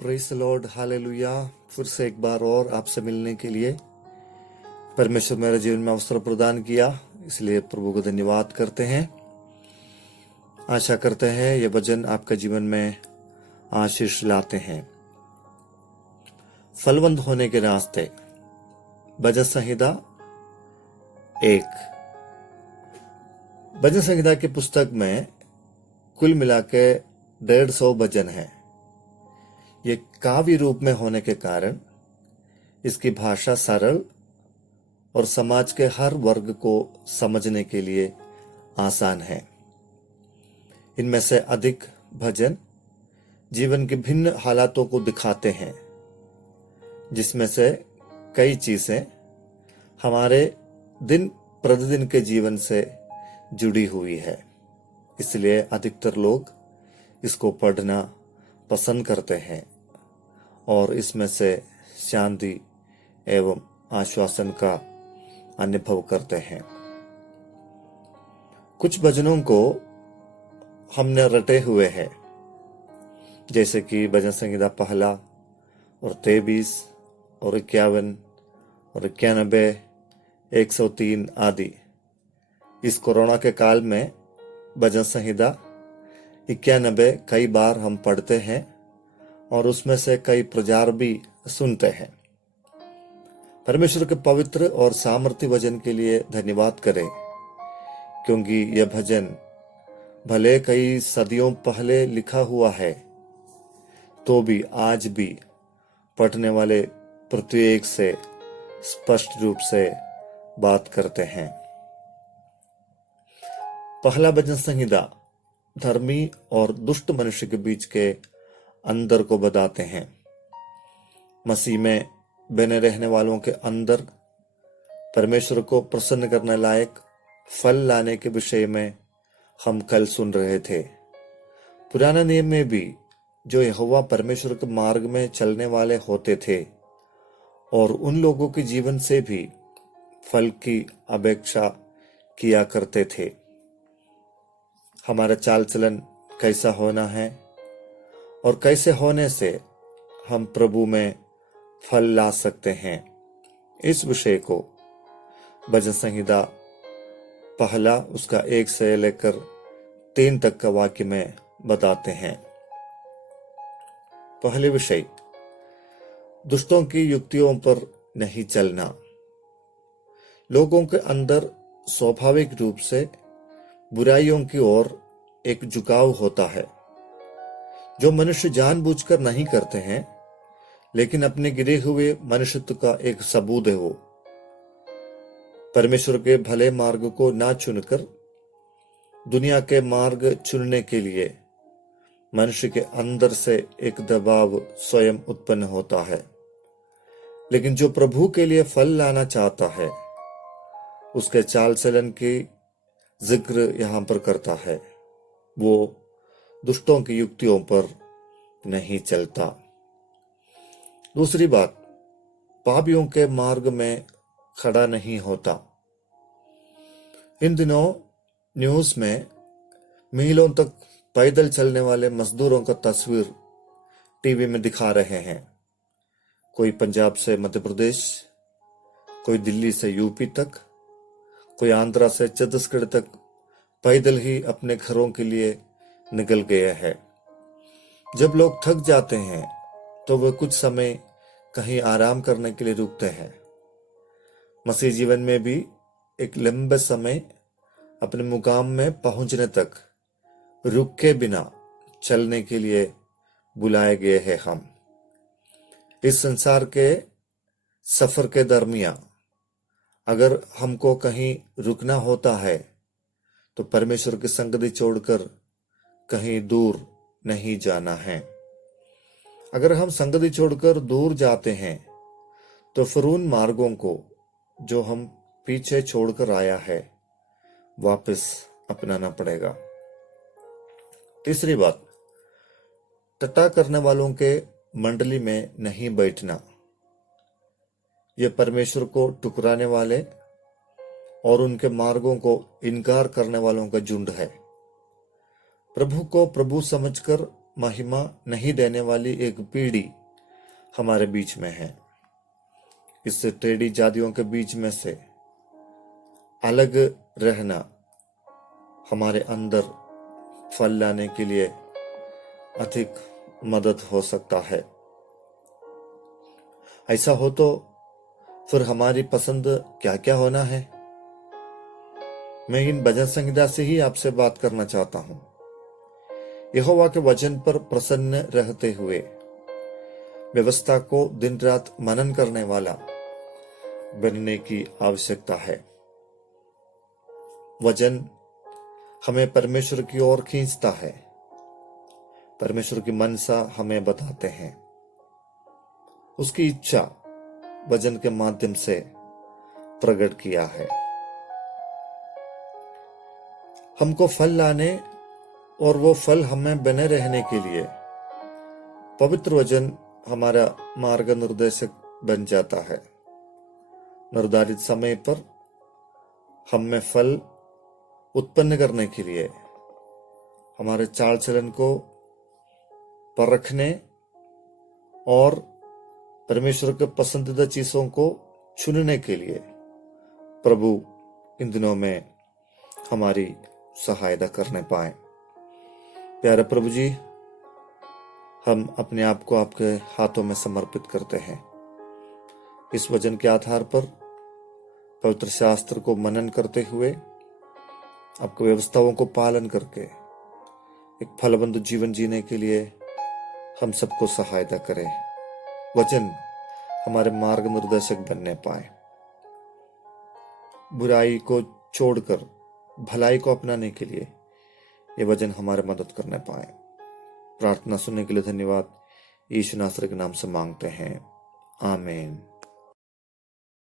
Praise the Lord, hallelujah. फिर से एक बार और आपसे मिलने के लिए परमेश्वर मेरे जीवन में अवसर प्रदान किया, इसलिए प्रभु को धन्यवाद करते हैं। आशा करते हैं ये वचन आपके जीवन में आशीष लाते हैं। फलवंत होने के रास्ते, भजन संहिता 1। भजन संहिता की पुस्तक में कुल मिला के 150 भजन है। ये काव्य रूप में होने के कारण इसकी भाषा सरल और समाज के हर वर्ग को समझने के लिए आसान है। इनमें से अधिक भजन जीवन के भिन्न हालातों को दिखाते हैं, जिसमें से कई चीजें हमारे दिन प्रतिदिन के जीवन से जुड़ी हुई है। इसलिए अधिकतर लोग इसको पढ़ना पसंद करते हैं और इसमें से शांति एवं आश्वासन का अनुभव करते हैं। कुछ भजनों को हमने रटे हुए हैं, जैसे कि भजन संहिता 1 और 23 और 51 और 91, 103 आदि। इस कोरोना के काल में भजन संहिता 91 कई बार हम पढ़ते हैं और उसमें से कई प्रचार भी सुनते हैं। परमेश्वर के पवित्र और सामर्थ्य वचन के लिए धन्यवाद करें, क्योंकि यह भजन भले कई सदियों पहले लिखा हुआ है, तो भी आज भी पढ़ने वाले प्रत्येक से स्पष्ट रूप से बात करते हैं। पहला भजन संहिता धर्मी और दुष्ट मनुष्य के बीच के अंदर को बताते हैं। मसीह में बने रहने वालों के अंदर परमेश्वर को प्रसन्न करने लायक फल लाने के विषय में हम कल सुन रहे थे। पुराने नियम में भी जो यहोवा परमेश्वर के मार्ग में चलने वाले होते थे और उन लोगों के जीवन से भी फल की अपेक्षा किया करते थे। हमारा चाल चलन कैसा होना है और कैसे होने से हम प्रभु में फल ला सकते हैं, इस विषय को भजन संहिता 1 उसका 1 से लेकर 3 तक का वाक्य में बताते हैं। पहले विषय, दुष्टों की युक्तियों पर नहीं चलना। लोगों के अंदर स्वाभाविक रूप से बुराइयों की ओर एक झुकाव होता है, जो मनुष्य जानबूझकर नहीं करते हैं, लेकिन अपने गिरे हुए मनुष्यत्व का एक सबूत है। वो परमेश्वर के भले मार्ग को ना चुनकर दुनिया के मार्ग चुनने के लिए मनुष्य के अंदर से एक दबाव स्वयं उत्पन्न होता है। लेकिन जो प्रभु के लिए फल लाना चाहता है, उसके चाल चलन की जिक्र यहां पर करता है। वो दुष्टों की युक्तियों पर नहीं चलता। दूसरी बात, पापियों के मार्ग में खड़ा नहीं होता। इन दिनों न्यूज में मीलों तक पैदल चलने वाले मजदूरों का तस्वीर टीवी में दिखा रहे हैं। कोई पंजाब से मध्य प्रदेश, कोई दिल्ली से यूपी तक, कोई आंध्रा से छत्तीसगढ़ तक पैदल ही अपने घरों के लिए निकल गया है। जब लोग थक जाते हैं तो वे कुछ समय कहीं आराम करने के लिए रुकते हैं। मसीह जीवन में भी एक लंबे समय अपने मुकाम में पहुंचने तक रुके बिना चलने के लिए बुलाए गए हैं। हम इस संसार के सफर के दरमियान अगर हमको कहीं रुकना होता है तो परमेश्वर की संगति छोड़कर कहीं दूर नहीं जाना है। अगर हम संगति छोड़कर दूर जाते हैं तो फिर उन मार्गों को जो हम पीछे छोड़कर आया है वापस अपनाना पड़ेगा। तीसरी बात, टट्टा करने वालों के मंडली में नहीं बैठना। यह परमेश्वर को ठुकराने वाले और उनके मार्गों को इनकार करने वालों का झुंड है। प्रभु को प्रभु समझकर महिमा नहीं देने वाली एक पीढ़ी हमारे बीच में है। इस टेढ़ी जातियों के बीच में से अलग रहना हमारे अंदर फल लाने के लिए अधिक मदद हो सकता है। ऐसा हो तो फिर हमारी पसंद क्या क्या होना है? मैं इन भजन संहिता से ही आपसे बात करना चाहता हूं। यहोवा के वचन पर प्रसन्न रहते हुए व्यवस्था को दिन रात मनन करने वाला बनने की आवश्यकता है। वचन हमें परमेश्वर की ओर खींचता है, परमेश्वर की मनसा हमें बताते हैं। उसकी इच्छा वचन के माध्यम से प्रकट किया है। हमको फल लाने और वो फल हमें बने रहने के लिए पवित्र वचन हमारा मार्ग निर्देशक बन जाता है। निर्धारित समय पर हम में फल उत्पन्न करने के लिए हमारे चाल चलन को परखने और परमेश्वर के पसंदीदा चीजों को चुनने के लिए प्रभु इन दिनों में हमारी सहायता करने पाए। प्यारे प्रभु जी, हम अपने आप को आपके हाथों में समर्पित करते हैं। इस वचन के आधार पर पवित्र शास्त्र को मनन करते हुए आपकी व्यवस्थाओं को पालन करके एक फलबंद जीवन जीने के लिए हम सबको सहायता करें। वचन हमारे मार्ग निर्देशक बनने पाए, बुराई को छोड़कर भलाई को अपनाने के लिए ये वचन हमारे मदद करने पाए। प्रार्थना सुनने के लिए धन्यवाद। यीशु नासरी के नाम से मांगते हैं, आमीन।